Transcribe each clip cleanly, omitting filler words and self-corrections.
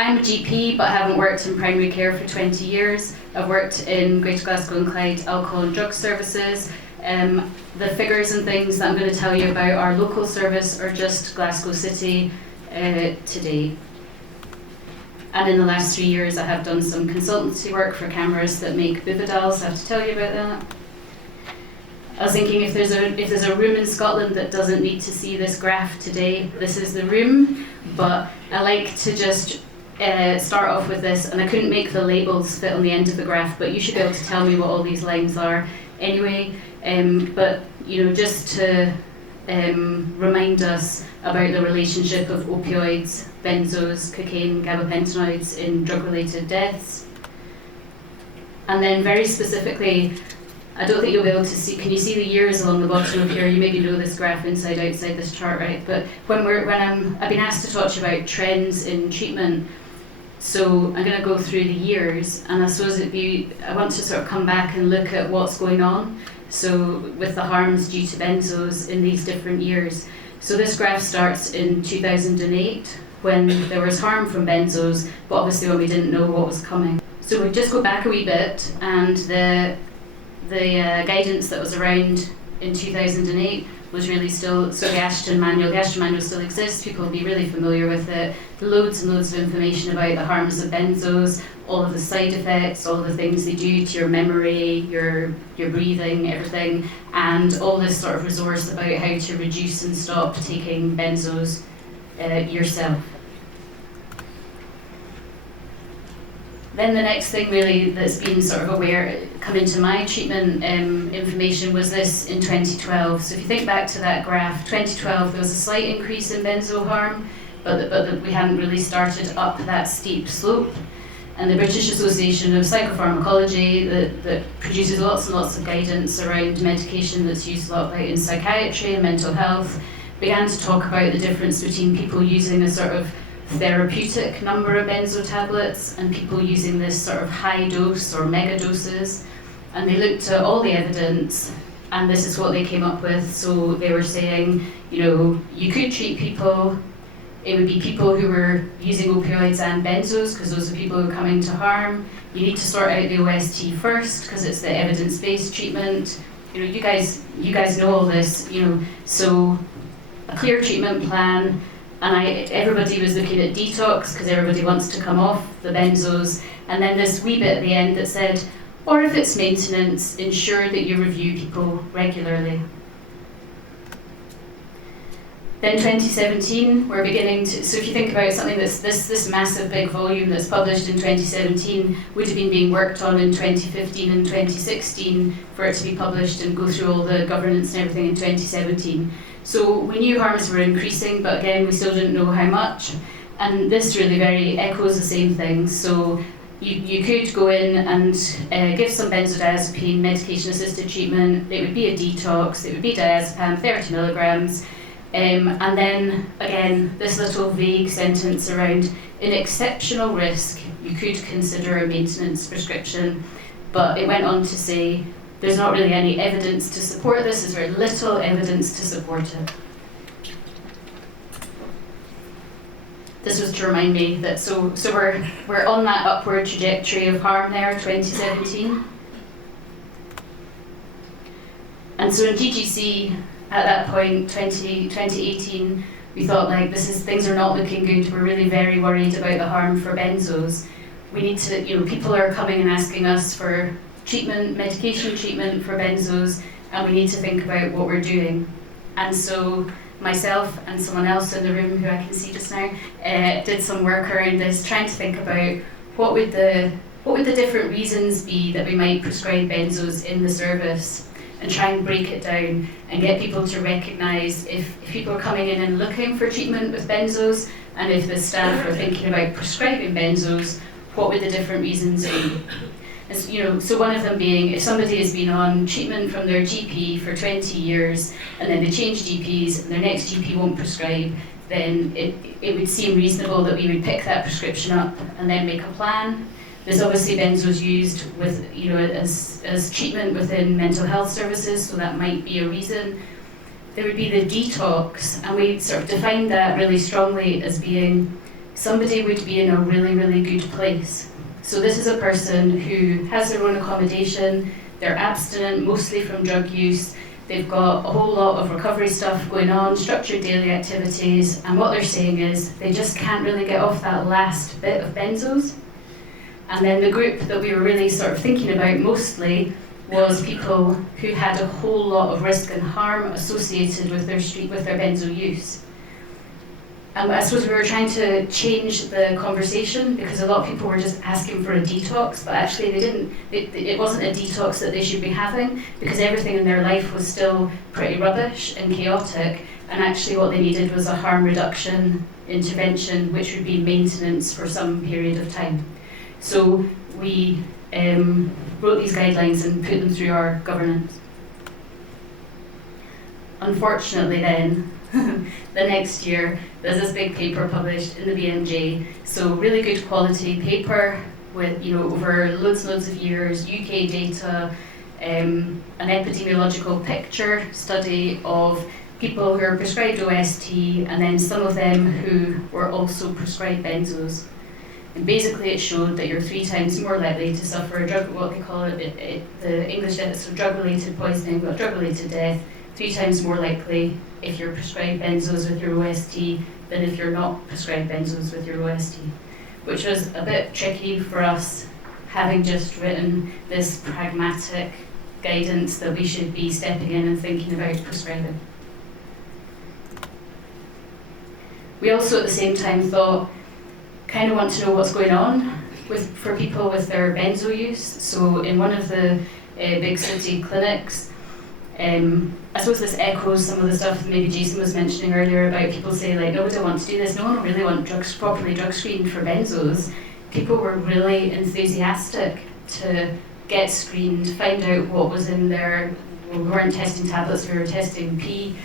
I'm a GP, but I haven't worked in primary care for 20 years. I've worked in Greater Glasgow and Clyde alcohol and drug services. The figures and things that I'm going to tell you about our local service are just Glasgow City today. And in the last 3 years, I have done some consultancy work for cameras that make Buvidals. I have to tell you about that. I was thinking if there's a room in Scotland that doesn't need to see this graph today, this is the room. But I like to just start off with this, and I couldn't make the labels fit on the end of the graph, but you should be able to tell me what all these lines are anyway. But just to remind us about the relationship of opioids, benzos, cocaine, gabapentinoids in drug-related deaths. And then very specifically, I don't think you'll be able to see, can you see the years along the bottom of here? You maybe know this graph inside outside this chart, right? But I've been asked to talk about trends in treatment, so I'm going to go through the years, and I suppose I want to sort of come back and look at what's going on. So with the harms due to benzos in these different years. So this graph starts in 2008 when there was harm from benzos, but obviously when we didn't know what was coming. So we just go back a wee bit, and the guidance that was around in 2008 was really still, so the Ashton Manual still exists, people will be really familiar with it, loads and loads of information about the harms of benzos, all of the side effects, all the things they do to your memory, your breathing, everything, and all this sort of resource about how to reduce and stop taking benzos yourself. Then the next thing really that's been sort of come into my treatment information was this in 2012. So if you think back to that graph, 2012 there was a slight increase in benzo harm, but we hadn't really started up that steep slope. And the British Association of Psychopharmacology that produces lots and lots of guidance around medication that's used a lot in psychiatry and mental health began to talk about the difference between people using a sort of therapeutic number of benzo tablets and people using this sort of high dose or mega doses. And they looked at all the evidence, and this is what they came up with. So they were saying, you could treat people. It would be people who were using opioids and benzos, because those are people who are coming to harm. You need to sort out the OST first, because it's the evidence-based treatment. You guys know all this. So a clear treatment plan. And everybody was looking at detox, because everybody wants to come off the benzos. And then this wee bit at the end that said, or if it's maintenance, ensure that you review people regularly. Then 2017, we're beginning to, so if you think about something that's this massive big volume that's published in 2017 would have been being worked on in 2015 and 2016 for it to be published and go through all the governance and everything in 2017. So we knew harms were increasing, but again, we still didn't know how much. And this really very echoes the same thing. So you could go in and give some benzodiazepine, medication-assisted treatment. It would be a detox. It would be diazepam, 30 milligrams. And then, again, this little vague sentence around, in exceptional risk, you could consider a maintenance prescription. But it went on to say, there's not really any evidence to support this. There's very little evidence to support it. This was to remind me that so we're on that upward trajectory of harm there, 2017. And so in GGC at that point, 2018, we thought things are not looking good. We're really very worried about the harm for benzos. We need to, people are coming and asking us for treatment, medication treatment for benzos, and we need to think about what we're doing. And so myself and someone else in the room who I can see just now did some work around this, trying to think about what would the different reasons be that we might prescribe benzos in the service, and try and break it down and get people to recognise if people are coming in and looking for treatment with benzos, and if the staff are thinking about prescribing benzos, what would the different reasons be? So one of them being, if somebody has been on treatment from their GP for 20 years and then they change GPs and their next GP won't prescribe, then it would seem reasonable that we would pick that prescription up and then make a plan. There's obviously benzos used with, as treatment within mental health services, so that might be a reason. There would be the detox, and we sort of defined that really strongly as being somebody would be in a really, really good place. So this is a person who has their own accommodation, they're abstinent mostly from drug use, they've got a whole lot of recovery stuff going on, structured daily activities, and what they're saying is they just can't really get off that last bit of benzos. And then the group that we were really sort of thinking about mostly was people who had a whole lot of risk and harm associated with their benzo use. And I suppose we were trying to change the conversation because a lot of people were just asking for a detox, but actually they didn't. It wasn't a detox that they should be having because everything in their life was still pretty rubbish and chaotic. And actually, what they needed was a harm reduction intervention, which would be maintenance for some period of time. So we wrote these guidelines and put them through our governance. Unfortunately, then. The next year, there's this big paper published in the BMJ, so really good quality paper with, over loads and loads of years, UK data, an epidemiological picture study of people who are prescribed OST, and then some of them who were also prescribed benzos. And basically it showed that you're 3 times more likely to suffer what they call it, the English death, so drug-related poisoning, but drug-related death, 3 times more likely if you're prescribed benzos with your OST than if you're not prescribed benzos with your OST, which was a bit tricky for us, having just written this pragmatic guidance that we should be stepping in and thinking about prescribing. We also at the same time thought, kind of want to know what's going on for people with their benzo use. So in one of the big city clinics, I suppose this echoes some of the stuff maybe Jason was mentioning earlier about people saying like, no, we don't want to do this, no one will really want properly drug screened for benzos. People were really enthusiastic to get screened, find out what was in there. We weren't testing tablets, we were testing P,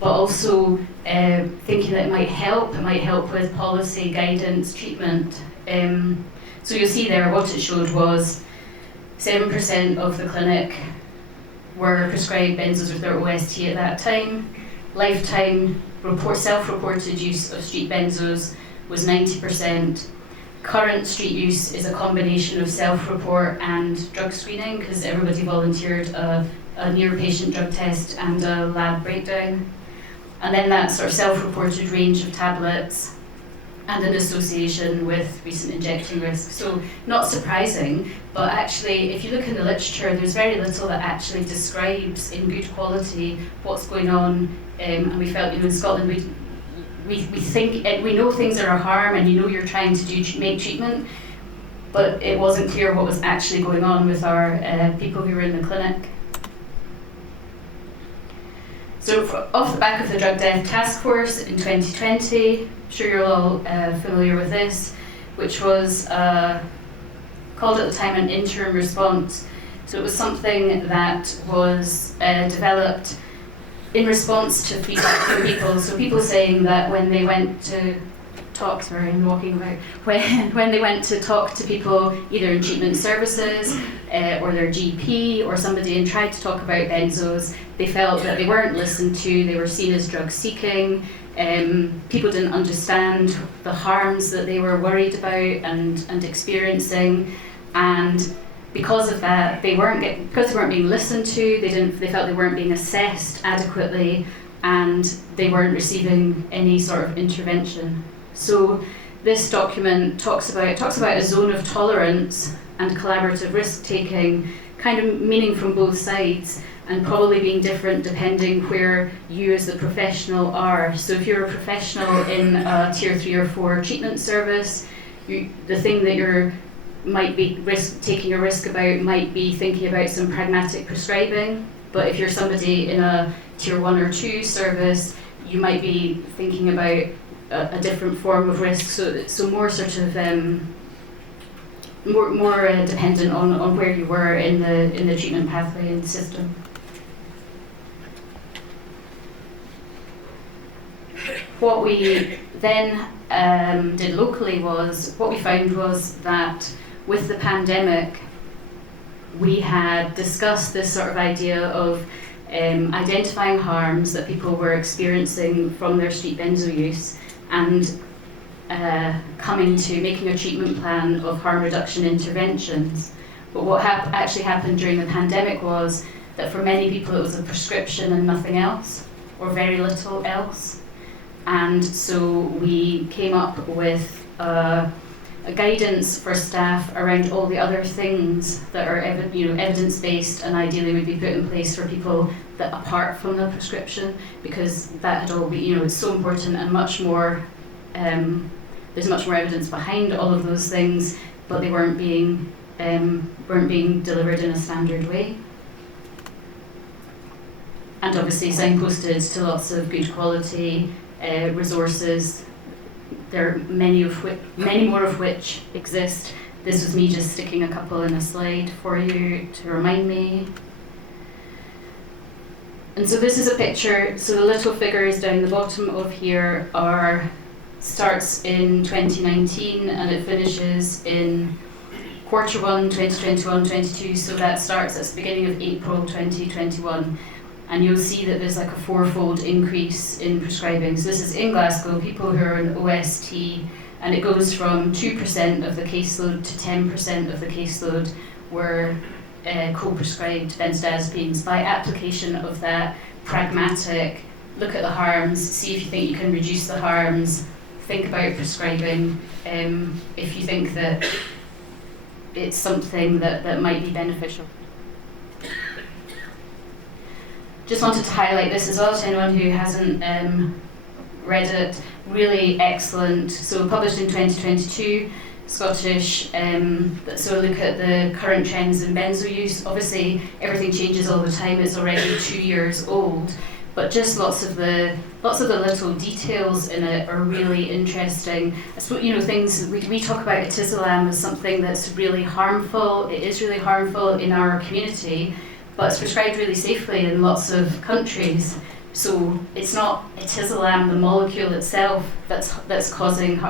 but also thinking that it might help with policy, guidance, treatment. So you'll see there what it showed was 7% of the clinic were prescribed benzos with their OST at that time. Lifetime self-reported use of street benzos was 90%. Current street use is a combination of self-report and drug screening because everybody volunteered a near-patient drug test and a lab breakdown. And then that sort of self-reported range of tablets and an association with recent injecting risk. So not surprising, but actually if you look in the literature, there's very little that actually describes in good quality what's going on. And we felt, in Scotland, we know things are a harm and you're trying to make treatment, but it wasn't clear what was actually going on with our people who were in the clinic. So off the back of the Drug Death Task Force in 2020, I'm sure you're all familiar with this, which was called at the time an interim response. So it was something that was developed in response to feedback from people. So people saying that when they went to talk, sorry, I'm walking about, when they went to talk to people either in treatment services or their GP or somebody and tried to talk about benzos, they felt that they weren't listened to, they were seen as drug seeking, people didn't understand the harms that they were worried about and experiencing, and because of that, because they weren't being listened to, they felt they weren't being assessed adequately, and they weren't receiving any sort of intervention. So this document talks about a zone of tolerance and collaborative risk-taking, kind of meaning from both sides, and probably being different depending where you as the professional are. So if you're a professional in a tier 3 or 4 treatment service, the thing that you're might be taking a risk about might be thinking about some pragmatic prescribing, but if you're somebody in a tier 1 or 2 service, you might be thinking about a different form of risk, so more sort of more dependent on where you were in the treatment pathway and system. What we then did locally was, what we found was that with the pandemic, we had discussed this sort of idea of identifying harms that people were experiencing from their street benzo use and coming to making a treatment plan of harm reduction interventions. But what actually happened during the pandemic was that for many people it was a prescription and nothing else, or very little else. And so we came up with a guidance for staff around all the other things that are evidence-based and ideally would be put in place for people that apart from the prescription, because that had all been, it's so important and much more, there's much more evidence behind all of those things, but they weren't being delivered in a standard way. And obviously signposted to lots of good quality resources. There are many more of which exist. This was me just sticking a couple in a slide for you to remind me. And so this is a picture, so the little figures down the bottom of here starts in 2019 and it finishes in Q1 2021-22, so that starts at the beginning of April 2021. And you'll see that there's like a fourfold increase in prescribing. So this is in Glasgow, people who are in OST, and it goes from 2% of the caseload to 10% of the caseload were co-prescribed benzodiazepines by application of that pragmatic, look at the harms, see if you think you can reduce the harms, think about prescribing if you think that it's something that might be beneficial. Just wanted to highlight this as well to anyone who hasn't read it. Really excellent. So published in 2022, Scottish. So look at the current trends in benzo use. Obviously, everything changes all the time. It's already 2 years old, but just lots of the little details in it are really interesting. I suppose things we talk about etizolam as something that's really harmful. It is really harmful in our community, but it's prescribed really safely in lots of countries. So it's not etizolam, the molecule itself, that's causing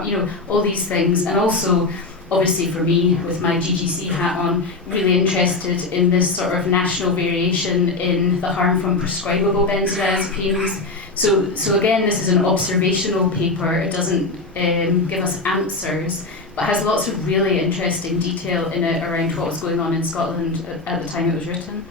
all these things. And also, obviously for me, with my GGC hat on, really interested in this sort of national variation in the harm from prescribable benzodiazepines. So again, this is an observational paper. It doesn't give us answers, but has lots of really interesting detail in it around what was going on in Scotland at the time it was written.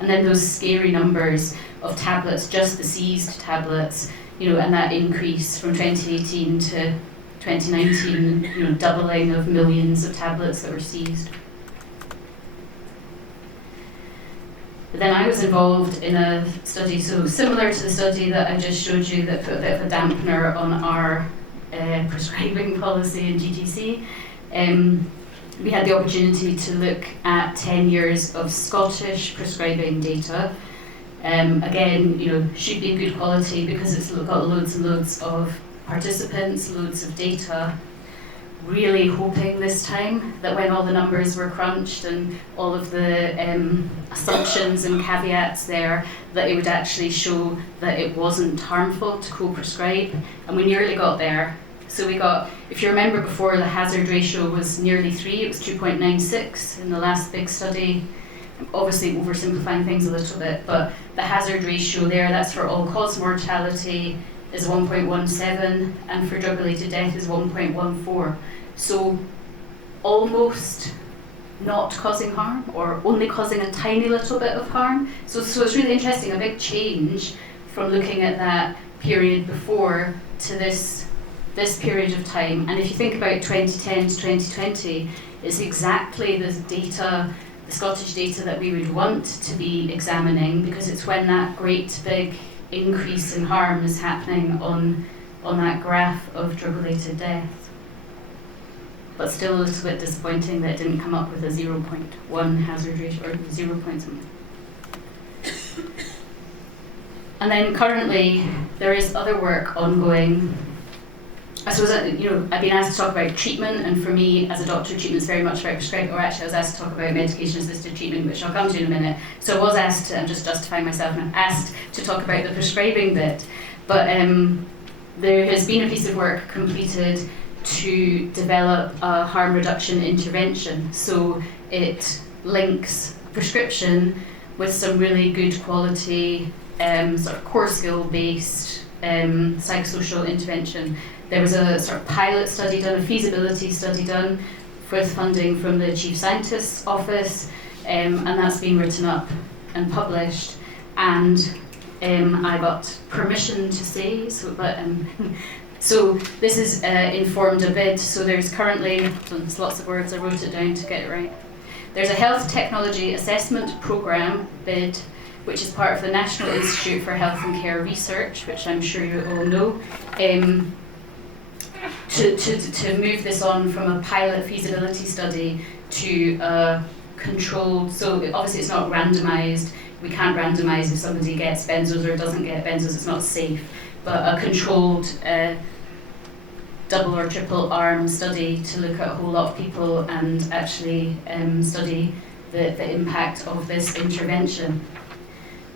And then those scary numbers of tablets, just the seized tablets, and that increase from 2018 to 2019, doubling of millions of tablets that were seized. But then I was involved in a study, so similar to the study that I just showed you, that put a bit of a dampener on our prescribing policy in GGC. We had the opportunity to look at 10 years of Scottish prescribing data. Again, should be good quality because it's got loads and loads of participants, loads of data. Really hoping this time that when all the numbers were crunched and all of the assumptions and caveats there, that it would actually show that it wasn't harmful to co-prescribe. And we nearly got there. So we got, if you remember before, the hazard ratio was nearly 3, it was 2.96 in the last big study. I'm obviously oversimplifying things a little bit, but the hazard ratio there, that's for all-cause mortality, is 1.17, and for drug-related death is 1.14. So almost not causing harm, or only causing a tiny little bit of harm. So it's really interesting, a big change from looking at that period before to this period of time. And if you think about 2010 to 2020, it's exactly the data, the Scottish data that we would want to be examining, because it's when that great big increase in harm is happening on that graph of drug-related death. But still a little bit disappointing that it didn't come up with a 0.1 hazard ratio, or 0 point something. And then currently, there is other work ongoing. I suppose I've been asked to talk about treatment, and for me as a doctor, treatment is very much about prescribing, or actually I was asked to talk about medication-assisted treatment, which I'll come to in a minute. So I was asked to, I'm just justifying myself, and I'm asked to talk about the prescribing bit. But there has been a piece of work completed to develop a harm reduction intervention. So it links prescription with some really good quality, sort of core skill-based psychosocial intervention. There was a sort of pilot study done, a feasibility study done with funding from the Chief Scientist's Office, and that's been written up and published. And I got permission to say, so this is informed a bid. So there's currently, there's lots of words, I wrote it down to get it right. There's a Health Technology Assessment Programme bid, which is part of the National Institute for Health and Care Research, which I'm sure you all know, to move this on from a pilot feasibility study to a controlled, so obviously it's not randomised. We can't randomise if somebody gets benzos or doesn't get benzos, it's not safe, but a controlled double or triple arm study to look at a whole lot of people and actually study the impact of this intervention.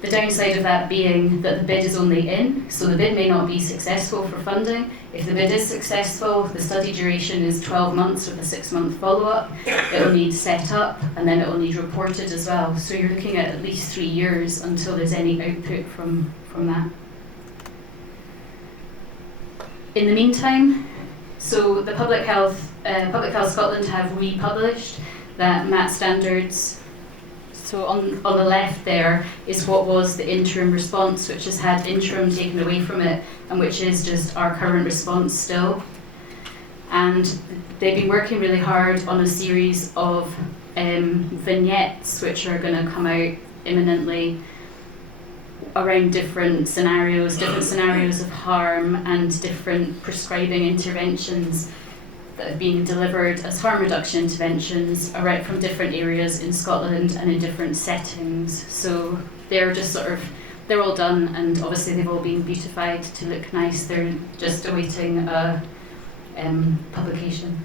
The downside of that being that the bid is only in, so the bid may not be successful for funding. If the bid is successful, the study duration is 12 months with a 6-month follow-up. It will need set up and then it will need reported as well. So you're looking at least 3 years until there's any output from that. In the meantime, so the Public Health Scotland have republished that MAT standards. So on the left there is what was the interim response, which has had interim taken away from it, and which is just our current response still. And they've been working really hard on a series of vignettes which are going to come out imminently around different scenarios of harm and different prescribing interventions that have been delivered as harm reduction interventions from different areas in Scotland and in different settings. So they're just they're all done, and obviously they've all been beautified to look nice. They're just awaiting a publication.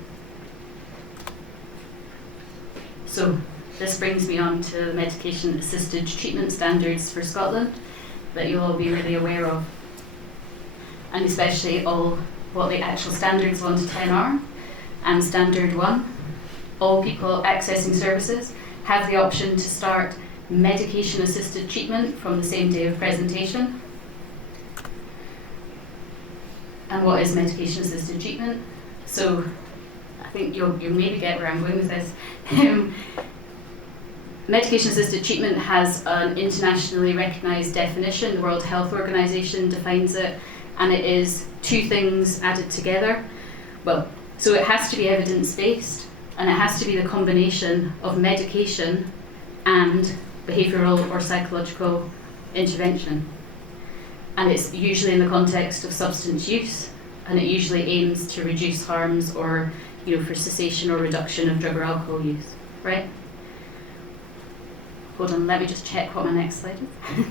So this brings me on to medication assisted treatment standards for Scotland that you'll all be really aware of, and especially all what the actual standards 1 to 10 are. And standard 1, all people accessing services have the option to start medication assisted treatment from the same day of presentation. And what is medication assisted treatment? So I think you'll maybe get where I'm going with this. Medication assisted treatment has an internationally recognised definition. The World Health Organization defines it, and it is 2 things added together. So it has to be evidence-based, and it has to be the combination of medication and behavioural or psychological intervention. And it's usually in the context of substance use, and it usually aims to reduce harms or, for cessation or reduction of drug or alcohol use, right? Hold on, let me just check what my next slide is.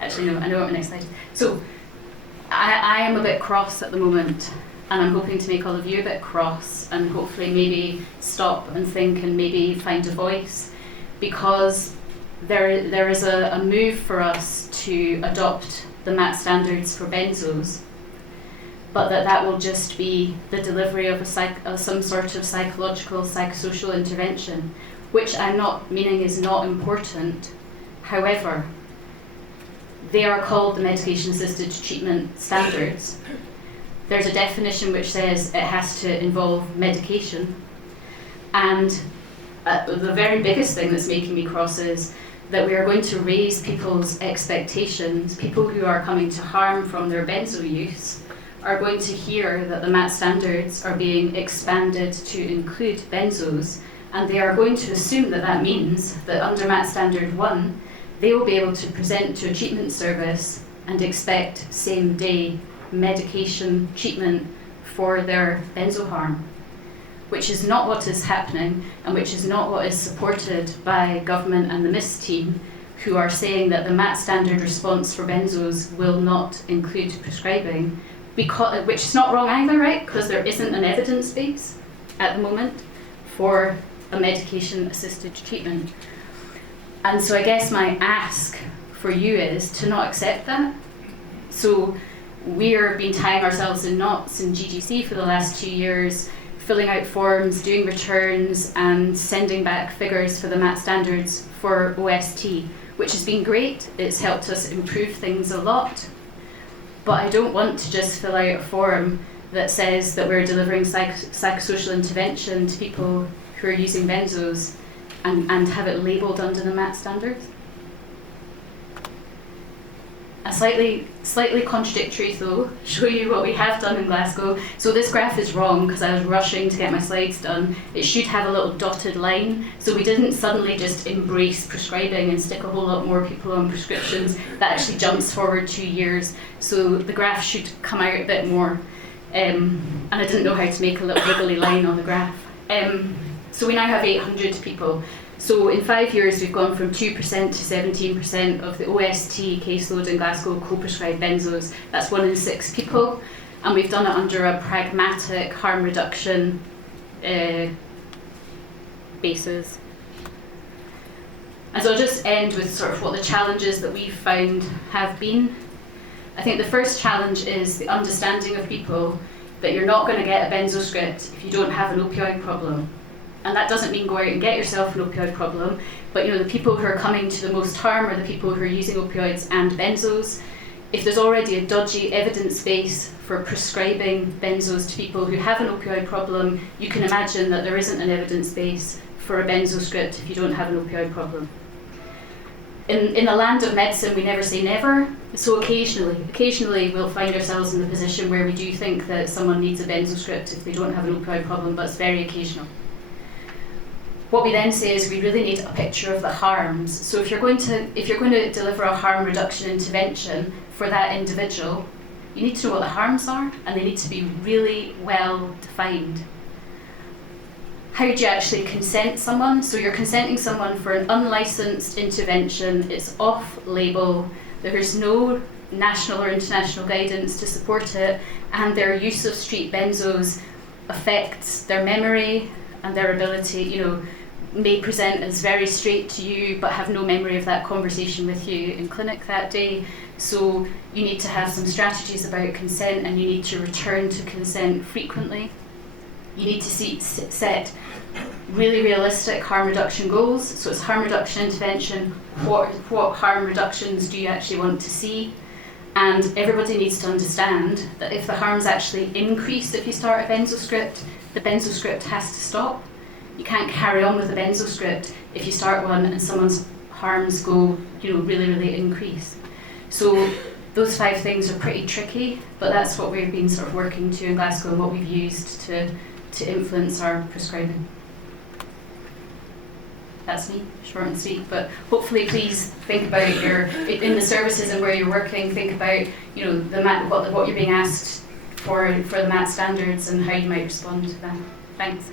Actually, no, I know what my next slide is. So, I am a bit cross at the moment, and I'm hoping to make all of you a bit cross and hopefully maybe stop and think and maybe find a voice, because there is a move for us to adopt the MAT standards for benzos, but that will just be the delivery of some sort of psychological, psychosocial intervention, which I'm not meaning is not important. However, they are called the medication assisted treatment standards. There's a definition which says it has to involve medication, and the very biggest thing that's making me cross is that we are going to raise people's expectations. People who are coming to harm from their benzo use are going to hear that the MAT standards are being expanded to include benzos, and they are going to assume that means that under MAT standard 1 they will be able to present to a treatment service and expect same day medication treatment for their benzo harm, which is not what is happening, and which is not what is supported by government and the MIST team, who are saying that the MAT standard response for benzos will not include prescribing, which is not wrong either, right? Because there isn't an evidence base at the moment for a medication assisted treatment. And so I guess my ask for you is to not accept that. So we've been tying ourselves in knots in GGC for the last 2 years, filling out forms, doing returns, and sending back figures for the MAT standards for OST, which has been great. It's helped us improve things a lot. but I don't want to just fill out a form that says that we're delivering psychosocial intervention to people who are using benzos and have it labelled under the MAT standards. A slightly contradictory though, show you what we have done in Glasgow. So this graph is wrong because I was rushing to get my slides done. It should have a little dotted line. So we didn't suddenly just embrace prescribing and stick a whole lot more people on prescriptions. That actually jumps forward 2 years. So the graph should come out a bit more. And I didn't know how to make a little wiggly line on the graph. So we now have 800 people. So in 5 years, we've gone from 2% to 17% of the OST caseload in Glasgow co-prescribed benzos. That's 1 in 6 people. And we've done it under a pragmatic harm reduction basis. And so I'll just end with sort of what the challenges that we've found have been. I think the first challenge is the understanding of people that you're not going to get a benzo script if you don't have an opioid problem. And that doesn't mean go out and get yourself an opioid problem, but the people who are coming to the most harm are the people who are using opioids and benzos. If there's already a dodgy evidence base for prescribing benzos to people who have an opioid problem, you can imagine that there isn't an evidence base for a benzo script if you don't have an opioid problem. In the land of medicine, we never say never, so occasionally we'll find ourselves in the position where we do think that someone needs a benzo script if they don't have an opioid problem, but it's very occasional. What we then say is we really need a picture of the harms. So if you're going to deliver a harm reduction intervention for that individual, you need to know what the harms are, and they need to be really well defined. How do you actually consent someone? So you're consenting someone for an unlicensed intervention, it's off-label, there's no national or international guidance to support it, and their use of street benzos affects their memory and their ability, may present as very straight to you but have no memory of that conversation with you in clinic that day. So you need to have some strategies about consent, and you need to return to consent frequently. You need to set really realistic harm reduction goals. So it's harm reduction intervention, what harm reductions do you actually want to see? And everybody needs to understand that if the harms actually increase if you start a benzo script, the benzo script has to stop. You can't carry on with a benzo script if you start one and someone's harms go, really increase. So those 5 things are pretty tricky, but that's what we've been sort of working to in Glasgow and what we've used to influence our prescribing. That's me, short and sweet, but hopefully please think about in the services and where you're working, think about the MAT, what you're being asked for the MAT standards and how you might respond to them. Thanks.